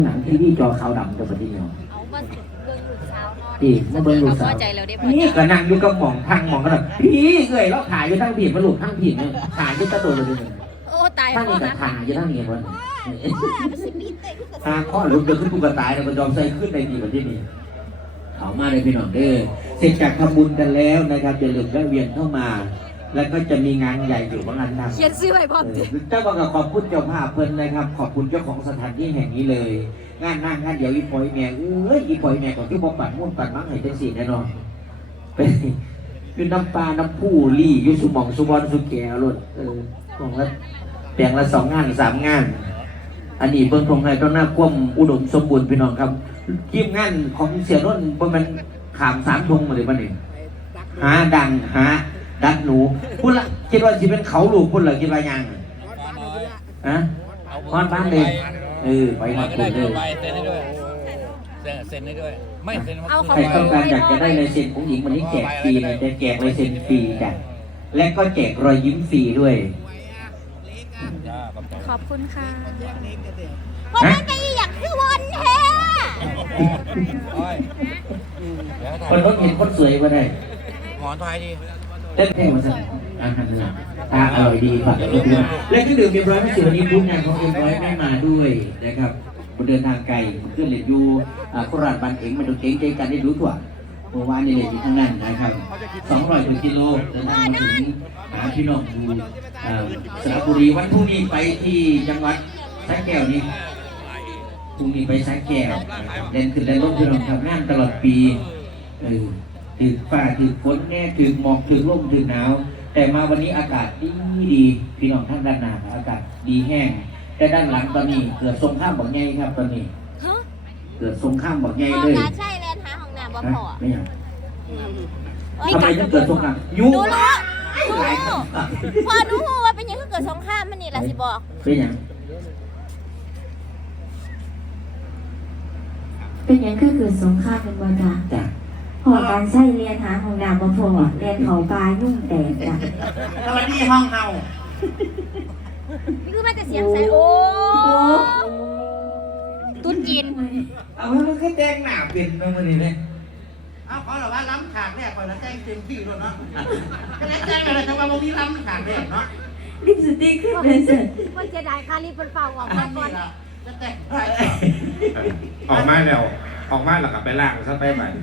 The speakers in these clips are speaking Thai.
หนังทีวีจอขาวดำจะปฏิเนาะเอามาเบิ่งลูกสาวนอนอีกมาเบิ่งลูกสาวนี่ก็นั่งอยู่กับหม่องทางหม่องก็แบบพี่เอ้ยเราถ่ายอยู่ทั้งผีมาลูกทั้งผีเนี่ยถ่ายอยู่ตะโดนเลยโอ้ตายทั้งนี้ก็ถ่ายอยู่ทั้งนี้วันข้อหลุดจะขึ้นตุ๊กตาเนี่ยมันยอมใส่ขึ้นในที่แบบที่นี่เขามาเลยพี่น้องเด้อเสร็จจากทำบุญกันแล้วนะครับอย่าลืมแวะเวียนเข้ามาแล้วก็จะมีงานใหญ่อยู่ว่างานทำเขียนซื้อไว้พร้อมดิเจ้าบอกกับขอบคุณเจ้าภาพเพิ่นนะครับขอบคุณเจ้าของสถานที่แห่งนี้เลยงานนั่งงานเดี๋ยวอีพอยแม่อีพอยแม่ก่อนที่บอกปัดมุ่นปัดมั้งให้จังสีแน่นอนเป็นคือน้ำปลาน้ำผู้ลี่ยุสุมองสุบอนสุแก้วรถของละแปลงละ2 งาน 3 งานอันนี้เบิ่งตรงไหนต้องหน้าควมอุดมสมบูรณ์พี่น้องครับทีมงานของเสียรุ่นเพราะมันขาม3 ทงมาเลยป่ะเนี่ยหาดังหาดัดหนูพูดละคิดว่าจะเป็นเขาลูกพูดละคิดว่ายังฮะฮอนบ้านเลยไปหมดเลยเซ็นให้ด้วยเซ็นให้ด้วยไม่เซ็นใครต้องการอยากจะได้ลายเซ็นของหญิงวันนี้แจกฟรีเลยจะแจกลายเซ็นฟรีจ้ะและก็แจกรอยยิ้มฟรีด้วยขอบคุณค่ะคนนั้นก็อยากคือวันแท้คนรถเห็นคนสวยมาได้หมอนไทยดีเต้นเพลงมาสักอาหารอร่อยดีฝากกับเพื่อนและก็ดื่มเรียบร้อยไม่สิวันนี้พูดงานของเอ็มร้อยไม่มาด้วยนะครับเดินทางไกลเพื่อนเรียนอยู่โคราชบ้านเองมาดูเก่งใจกันได้รู้ทั่วเมื่อวานนี่เลยอยู่ข้างนั้นนะครับ200 กว่ากิโลเดินทางมาถึงหาพี่น้องดูสระบุรีวันพรุ่งนี้ไปที่จังหวัดสระแก้วนี่พรุ่งนี้ไปสระแก้วเล่นขึ้นเล่นลงพี่น้องทำงานตลอดปีถือฟ้าถือฝนแน่ถือหมอกถือลมถือหนาวแต่มาวันนี้อากาศดีพี่น้องท่านด้านหน้าอากาศดีแห้งแต่ด้านหลังตอนนี้เกิดสงครามบอกไงครับตอนนี้เกิดสงครามบอกไงเลยใช่เลยหาห้องน้ำบ่พอไม่อยากทำไมถึงเกิดสงครามยุ่งพอรู้ว่าเป็นยังเกิดสงครามมันนี่ล่ะสิบอกเป็นยังคือเกิดสงครามเป็นบ่จ้ะหอการใช้เรียนหาห้องน้ำบ่พอเรียนเขาปลายุ่งแตกจ้ะสวัสดีห้องเฮานี่คือมันจะเสียงใส่โอ้ตุ้นจีนเอามันแค่แจ้งหนาเป็นตรงนี้เลยเอาขอหรอว่าล้ำฉากแรกก่อนแล้วแจ้งเต็มที่ด้วยเนาะก็แจ้งอะไรแต่ว่าโมมีล้ำฉากแรกเนาะลิปสติกขึ้นเลยสิมันจะได้ค่าลิปเป็นเปล่าออกมาก่อนจะแต่งออกมาแล้วออกมาหลังกับไปล่างซะไปใหม่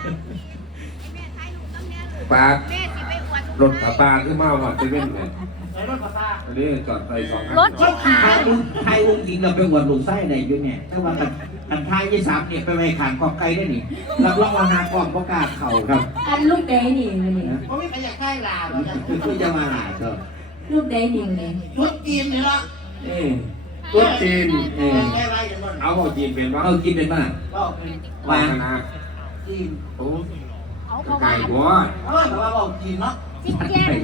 ปลารถปลาขึ้นมาหมดไปเล่นเลยอันนี้จอดไป2 รถชิบหายไทยวงจริงเราไปอวดลูกไส้ในยุ่เนี่ยถ้าว่ากันท้าย23เนี่ยไปไว้ขางขอบไกลได้หนิรับรองว่าหากองประกาศเข่าครับอันลูกเดนี่เลยนี่เพราะไม่ใครอยากได้ลาวคือจะมาหาก็ลูกเดนี่เลยชุดจีนนี่ละรถจีนเอาเอาจีนเป็นวะเอาจีนเป็นบ้างวางนะจีนโอ้ไก่บัวแต่ว่าบอกจีนเนาะจิ๊กแย่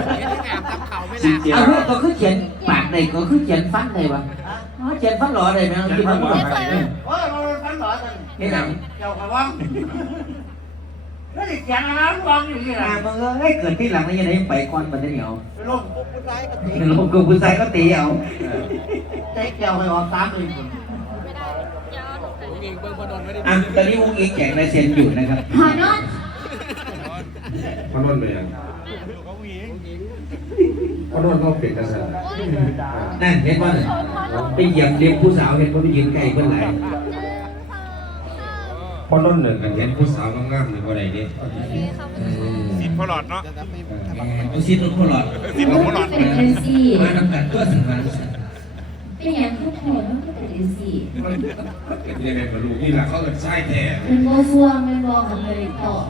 เอาก็คือเขียนปากไหนก็คือเขียนฟันไหนวะเขียนฟันหล่อไหนไหมเอาที่ฟันหล่อไหนโอ้ยมันฟันหล่อจังนี่หนังเจ้าขวังแล้วเขียนอะไรวางอยู่ที่ไหนมึงเกิดที่หลังนี่ยังไงไปควันมันจะเหนียวไปลงผู้ชายก็ตีลงกับผู้ชายก็ตีเอาเจ๊เจ้าไปออก3 เลยตอนนี้วงอีกแข่งในเซนอยู่นะครับพอนอนพอนอนเลยพอนอนก็เปลี่ยนกระแสนั่นเห็นว่าไปเหยียบเลี้ยงผู้สาวเห็นว่าไปยืนไกลเพื่อนไหลพอนอน1กันเห็นผู้สาวงามๆหรือว่าอะไรนี่สินพอหลอดเนาะสินพอหลอดเป็นสีมาทำกันตัวสังกัดเป็นอย่างทุกคนต้องเป็นสีนี่เป็นบรรลุนี่แหละเขาเป็นไส้แท้เป็นโบฟัวเป็นโบกับเลยต่อ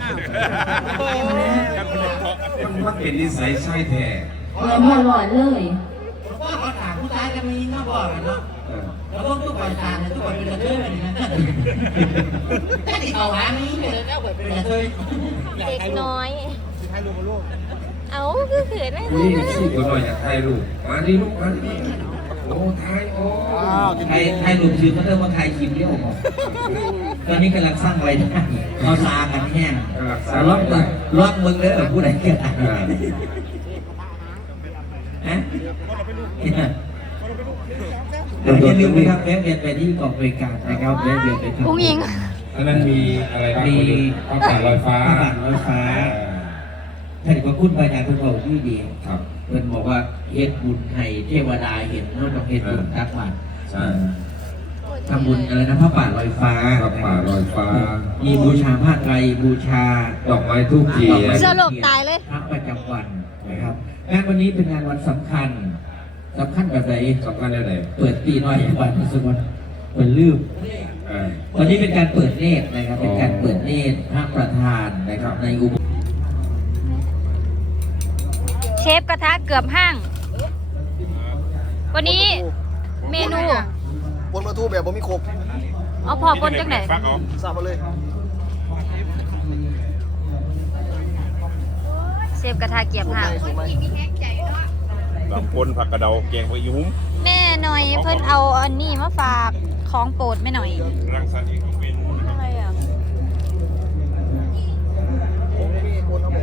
มันเป็นนิสัยไส้แท้เราหล่อเลยก็ขอถามผู้ชายจะมีมาบอกเนาะแล้วก็ทุกคนทานทุกคนเป็นกระเทยแบบนี้แค่ติดเอาหานี้เป็นกระเทยเด็กน้อยเอาคือเขินไหมนี่สิคนน้อยอยากถ่ายรูปมาดิลูกมาดิโอ้ถ่ายโอ้ถ่ายรูปชื่อเขาเรียกว่าถ่ายคลิปเลี้ยวของตอนนี้กำลังสร้างอะไรนะเราลากันแห้งล็อกมึงเลยพูดอะไรกันฮะอย่าลืมนะครับแวะเวียนไปที่กองบริการนะครับแวะเวียนไปทำอุ้งอิงอันนั้นมีอะไรบ้างมีข้าวสารลอยฟ้าข้าวสารลอยฟ้าท่านก็พูดไปงานเพิ่นบอกที่ดีครับเพิ่นบอกว่าเฮ็ดบุญให้เทวดาเห็นเนาะต้องเฮ็ดบุญตักบาตรใช่ทำบุญอะไรนะพระป่าลอยฟ้าข้าวป่าลอยฟ้ามีบูชาผ้าไตรบูชาดอกไม้ทูบเทียนสลบตายเลยพระประจำวันนะครับงานวันนี้เป็นงานวันสำคัญแบบไหนสำคัญได้ไหนเปิดตีน้อยวันสมบัติเปิดลืม วันนี้เป็นการเปิดเนตรนะครับ เป็นการเปิดเนตรพระประธานนะครับในอุโบสถเชฟกระทะเกือบห้าง วันนี้เมนูบนมาทูแบบบ่มีครบเอาพอปนจังไหนทราบมาเลยเชฟกระทะเกียบห้างลำปนผักกระเดาแกงผักอีหุ้มแม่หน่อยเพิ่นเอาอันนี้มาฝากของโปรดแม่หน่อยรังสรรค์อีกเมนูนะครับอะไรอ่ะผมมีคนเอาไป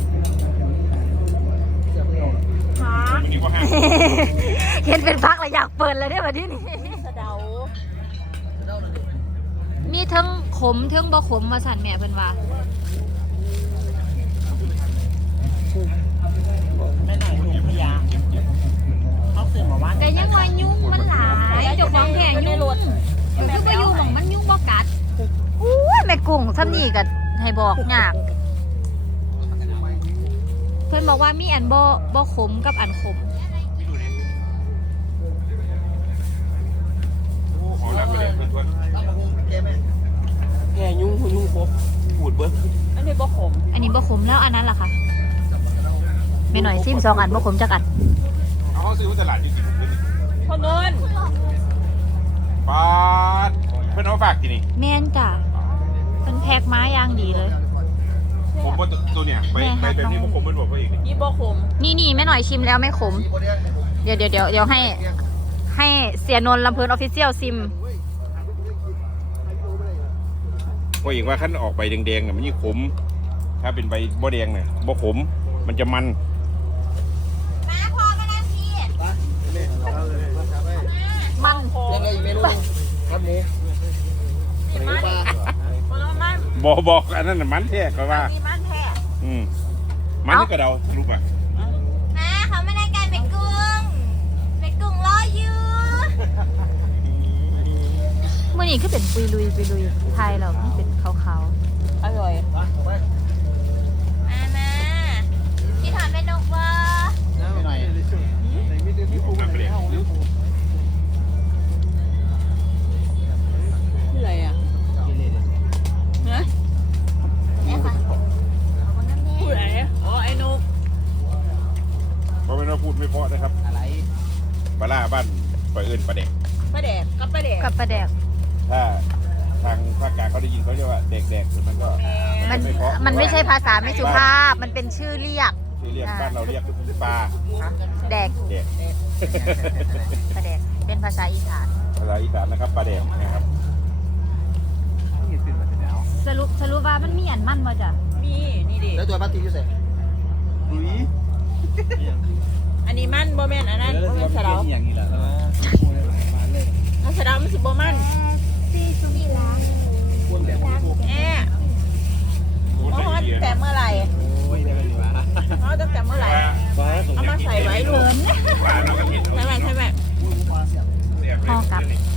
วันนี้ก็ห้ามเห็นเป็นพักแล้วอยากเปิดเลยได้แบบนี้นี่มีทั้งขมทั้งบ่ขมมาสั่นแม่เพิ่นว่าไม่หน่อยถุงพยาเขาซื้อมาว่าแต่ยังว่ายุ่งมันหลายเจ้าของแข่งยุ่งคือบ่อยู่หม่องมันยุ่งบ่กัดอู้ยแม่กุ้งซ้ำนี่ก็ให้บอกยาก เพิ่นบอกว่ามีอันบ่ขมกับอันขมขอรับไปเลยเพื่อนแกยุ่งคุณยุ่งครบๆพูดเบิ้ลอันนี้บ่ขมอันนี้บ่ขมแล้วอันนั้นล่ะค่ะแม่หน่อยซิม2อันบ่ขมจักอันเอาเขาซื้อมาตลาดจริงๆเลยคนนู้นปาดเพื่อนเอาฝากที่นี่แม่นจ้ะเพิ่นแพ็คมาอย่างดีเลยผมว่าตัวเนี่ยไปแบบนี้ผมมันบอกว่าอีกยี่บ่ขมนี่แม่หน่อยชิมแล้วไม่ขม เดี๋ยวให้เสียนนท์ลำเพลินออฟฟิเชียลซิมว่าอีกว่าขั้นออกใบแดงๆเนี่ยมันยิ่งขม ถ้าเป็นใบบ่แดงเนี่ยบ่ขม มันจะมันมาพอกันนะพี่มันยังไงอีกเมนูหนึงครับหมูหมูปลาคนละมันบอกอันนั้นน่ะมันแท้ก็ว่ามีมันแท้มันนี่กระเดารู้ป่ะมาเขาไม่ได้กันเป็นกุ้งรออยู่เมื่อนี้คือเป็นปุยลุยไทยเราที่เป็นขาวอร่อยๆมาพี่ถามเป็นนกว่าไม่หน่อยมันเปลี่ยนอะไรอ่ะฮะเนี่ยค่ะพูดอะไรอ๋อไอ้นุกเพราะไม่ว่าพูดไม่เพราะนะครับอะไรปลาล่าบ้านปล่อยเอิญปลาแดกป้าแดกกับป้าแดกกับปลาแดกถ้าทางภาคกลางเขาได้ยินเขาเรียกว่าแดกๆมันก็มันไม่ใช่ภาษาไม่สุภาพมันเป็นชื่อเรียกที่เรียกบ้านเราเรียกปลาแดกแดกปลาแดกเป็นภาษาอีสานภาษาอีสานนะครับปลาแดกนะครับสรุปว่ามันมีอันมั่นมาจ้ะมีนี่ดิแล้วตัวปลาตีอยู่ใส่อันนี้มันบ่แม่นอันนั้นบ่แม่นสะเดาเอาสะเดามันสิบ่มันแอะเพราะว่าตั้งแต่เมื่อไหร่เพราะตั้งแต่เมื่อไหร่เอามาใส่ไว้ลูกปลาเราก็เห็นใช่ไหมห่อกับ